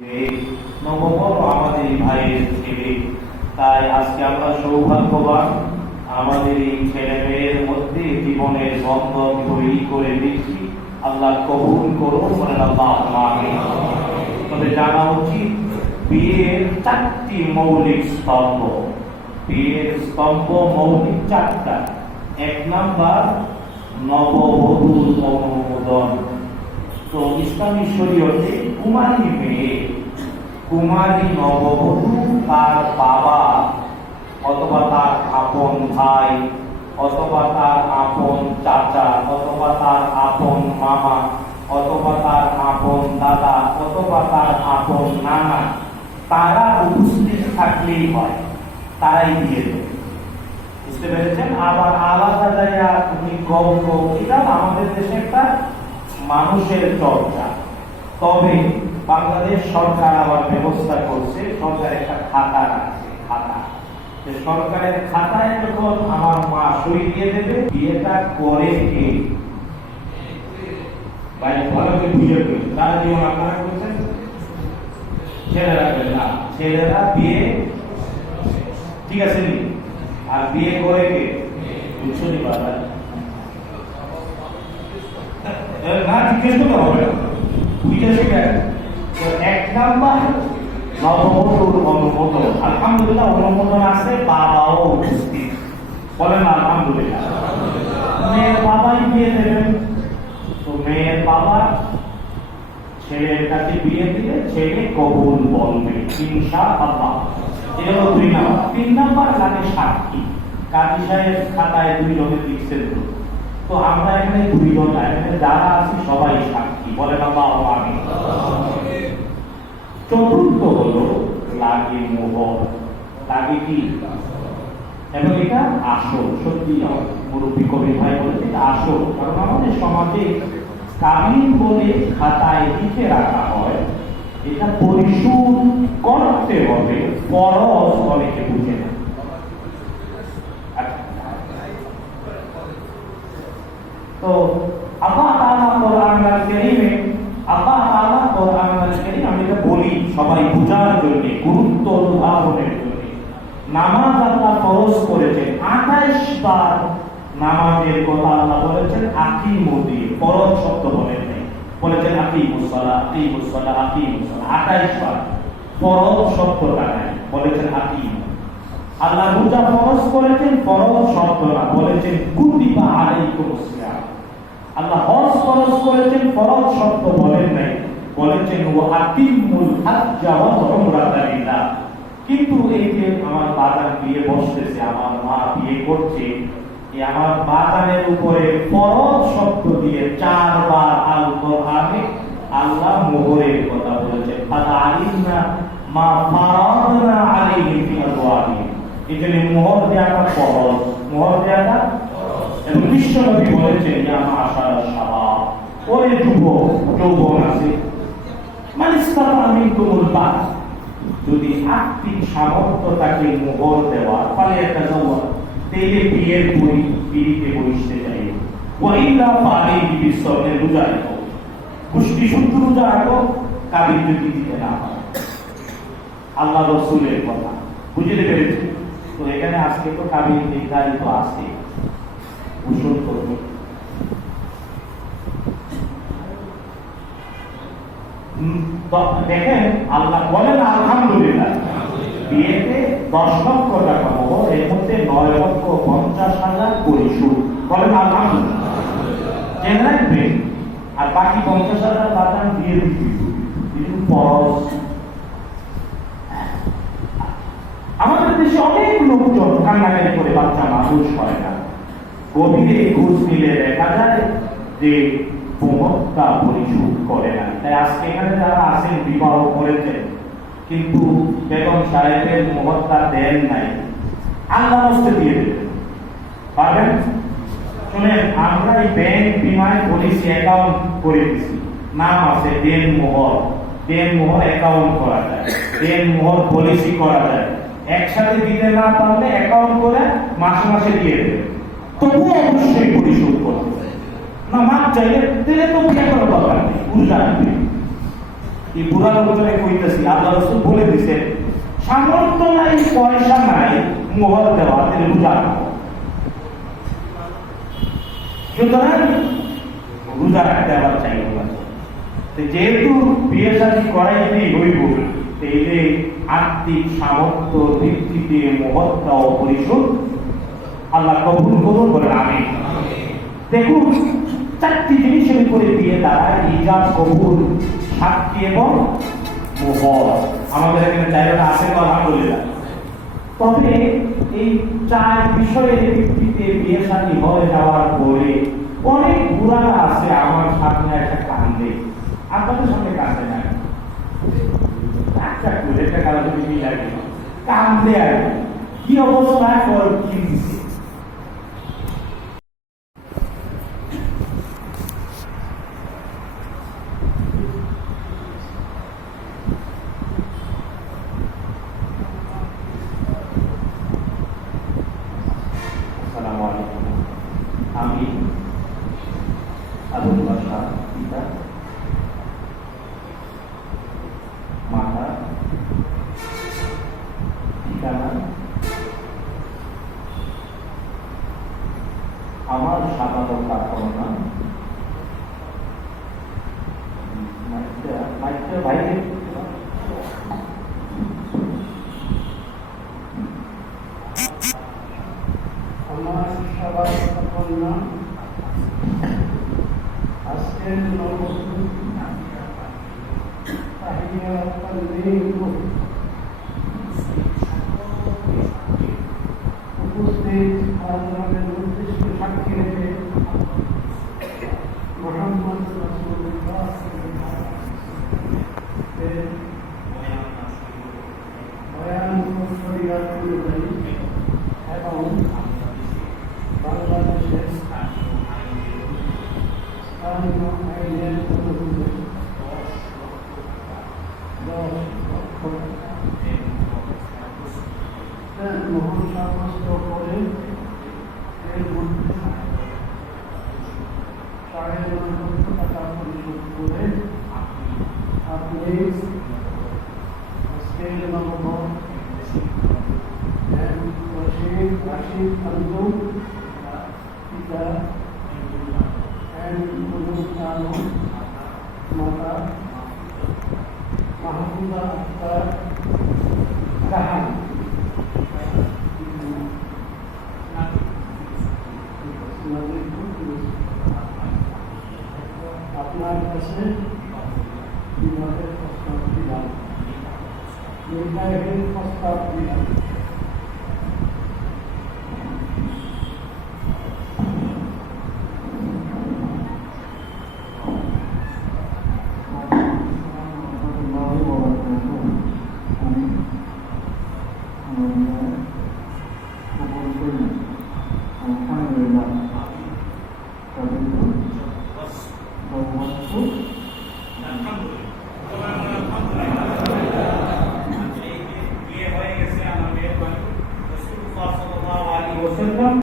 নববর আমাদের ভাইয়ের ছেলে, তাই আজকে আমরা সৌভাগ্যবান আমাদের এই ছেলে মেয়ের মধ্যে জীবনের বন্ধন তৈরি করে দিচ্ছি। আল্লাহ কবুল করুন, বলেন আল্লাহ আমিন। তবে জানা উচিত বিয়ের 4টি মৌলিক স্তম্ভ। বিয়ের স্তম্ভ মৌলিক 4টা। 1 নাম্বার নববধূর অনুমোদন। তো ইসলামী শরীয়তে কুমারী নববধূ তার বাবা অথবা তার আপন ভাই অথবা তার আপন চাচা অথবা তার আপন মামা অথবা তার আপন দাদা অথবা তার আপন নানা, তারা উপস্থিত থাকলেই হয়, তারাই দিয়ে দেবে। বুঝতে পেরেছেন? আবার আলাদা জায়গা তুমি গল্প, এটা আমাদের দেশে একটা মানুষের চর্চা। তবে বাংলাদেশ সরকার আবার ব্যবস্থা করছে, সরকার একটা খাতা রাখছে। সরকারের খাতায় যখন আমার মা সই দিয়ে দেবে, বিয়েটা করে কে ভাই ভালো করে বুঝে করছে। তারা যেমন আপনারা করছেন, ছেলেরা না, ছেলেরা বিয়ে ঠিক আছে নি, আর বিয়ে করে কে বুঝছো নি বাবা না, জিজ্ঞেস করতে হবে না, বুঝে শিখে। তো 1 নাম্বার নববধূর অনুমোদন। আলহামদুলিল্লাহ অনুমোদন আছে, বাবাও উপস্থিত, বলেন আলহামদুলিল্লাহ। মেয়ের বাবাই বিয়ে দেবেন। তো মেয়ের বাবা ছেলের কাছে বিয়ে দিলে ছেলে কবুল বলবে ইনশাআল্লাহ। এটা হলো 2 নাম্বার। 3 নাম্বার লাগে সাক্ষী। কাজী সাহেব খাতায় 2 জনের লিখছেন। তো আমরা এখানে 2 জন না, এখানে যারা আছি সবাই সাক্ষী, বলেন আল্লাহ আমিন। চতুর্থ হলো লাগে মোহর। লাগে কি? এবং এটা আসল, সত্যি মুরব্বী কবি ভাই বলেছে এটা আসল। কারণ আমাদের সমাজে কাবিন বলে খাতায় লিখে রাখা হয়, এটা পরিশোধ করতে হবে, ফরজ অনেকে বুঝে না। তো আল্লাহ তাআলা কোরআনুল কারীমে আমি এটা বলি সবাই বোঝার জন্য, গুরুত্ব অনুধাবনের জন্য। নামাজ আল্লাহ ফরজ করেছেন 28 বার। নামাজের কথা আল্লাহ বলেছেন আকিমু দিয়ে, ফরজ শব্দ বলেন নাই, বলেছেন আকিমুস সালাহ 28 বার। ফরজ শব্দটা নাই, বলেছেন আকিমু। আল্লাহ রোজা ফরজ করেছেন, ফরজ শব্দ না, বলেছেন কুতিবা আলাইকুমুস সিয়াম। আল্লাহ হজ ফরজ করেছেন, ফরজ শব্দ বলেন নাই, বলেছেন ওয়া আতিমুল হাজ্জা ওয়া উমরাতা লিল্লাহ। কিন্তু এই যে আমার বাজার বিয়ে বসতেছে, আমার মা বিয়ে করছে, এই আমার বাজারের উপরে ফরজ শব্দ দিয়ে 4 বার আল কোরআনে আল্লাহ মোহরের কথা বলেছেন। ফাদা আলিমনা মা ফারাদনা আলাইহি ফি আজওয়াজিহি। এখানে মোহর দেওয়াটা ফরজ, মোহর দেওয়াটা। এবং বিশ্বনবী বলেছেন ইয়া মাশাআল শাবাব, ওরে যৌবন আছে, মানিস্তাতা মিনকুমুল বাত, যদি আর্থিক সামর্থ্য থাকে মোহর দেওয়ার, ফলে একটা যৌবন তেলে বিয়ের পিড়িতে বসতে চাই। ওয়াইলা ফালাইহি বিসওয়ামের রোজা রাখো, পুষ্টি শুদ্ধ রোজা রাখো, কাবিন যদি দিতে না হয়। আল্লাহ রাসূলের কথা বুঝতে পেরেছি। তো এখানে আজকে তো কাবিন নির্ধারিত আছে, উসুল করবো। দেখেন আল্লাহ বলেন আলহামদুলিল্লাহ, বিয়েতে 10 লক্ষ টাকা মোহর, এর মধ্যে 9,50,000 পরিশোধ, বলেন আলহামদুলিল্লাহ। জেনে রাখবেন, আর বাকি 50,000 বাদাম দিয়ে দিচ্ছি ফরজ। আমাদের দেশে অনেক লোকজন কান্নাকাটি করে বাচ্চা মানুষ হয় না। গভীরে খোঁজ নিলে দেখা যায় যে মোহরটা পরিশোধ করে না। তাই আজকে এখানে যারা আছেন বিবাহ করেছেন কিন্তু বেগম সাহেবের মোহরটা দেন নাই, আল্লাহ রাস্তে দিয়ে দেবেন, পারবেন? শুনেন, আমরা এই ব্যাংক বিমায় পলিসি অ্যাকাউন্ট করে দিছি, নাম আছে দেন মোহর। দেন মোহর অ্যাকাউন্ট করা যায়, দেন মোহর পলিসি করা যায়। একসাথে দিতে না পারলে অ্যাকাউন্ট করে মাসে মাসে দিয়ে দেবে, তবুও অবশ্যই পরিশোধ করতে না। মাপ চাইলে দিলে তো বিয়ে করার দরকার নেই, উল্টা এই বুড়া লোকজনে কইতেছি আল্লাহ রাসূল বলে দিয়েছেন সামর্থ্য নাই পয়সা নাই মোহর দেওয়া রোজা সুতরাং রোজা রাখতে আবার চাইব যেহেতু বিয়ে শাদী করাইতেই হইব এই যে আর্থিক সামর্থ্য ভিত্তিতে মোহর দেওয়া পরিশোধ আল্লাহ কবুল করুন বলেন আমিন। দেখুন চারটি জিনিসের উপরে বিয়ে দাঁড়ায় ইজাব কবুল সাক্ষী এবং মোহর। আমাদের এখানে চাইলে আছে আলহামদুলিল্লাহ। তবে এই চার বিষয়ের ভিত্তিতে বিয়ে শাদী হয়ে যাওয়ার পরে অনেক বুড়ারা আছে আমার সামনে একটা কান্দে, আপনাদের সামনে কান্দে না একটা করে একটা কারো যদি মিলাবে কান্দে আর কি অবস্থা কর কি দিচ্ছে। আমি আবুল বাশার পিতা মাতা ঠিকানা আমার সাধারণ কারখানা ভাইকে আমার সবার কন্যা আজকের উপস্থিত আন্দোলনের উদ্দেশ্য সাক্ষী রেখে মোহাম্মদ রাসূলুল্লাহ বয়ান ও শরীয়ত অনুযায়ী এবং বাংলাদেশের স্থানীয় আইনের অনুযায়ী 10 লক্ষ মোহর সাব্যস্ত করে এর মধ্যে 9.5 লক্ষ টাকা পরিশোধ করে আপনি আজকের নবম Rashid Abdul Pita and Mata Mahbuba Akhtar Khan আপনার কাছে বিভাগের প্রস্তাব দিলাম নির্বাহের প্রস্তাব দিলাম Alhamdulillah.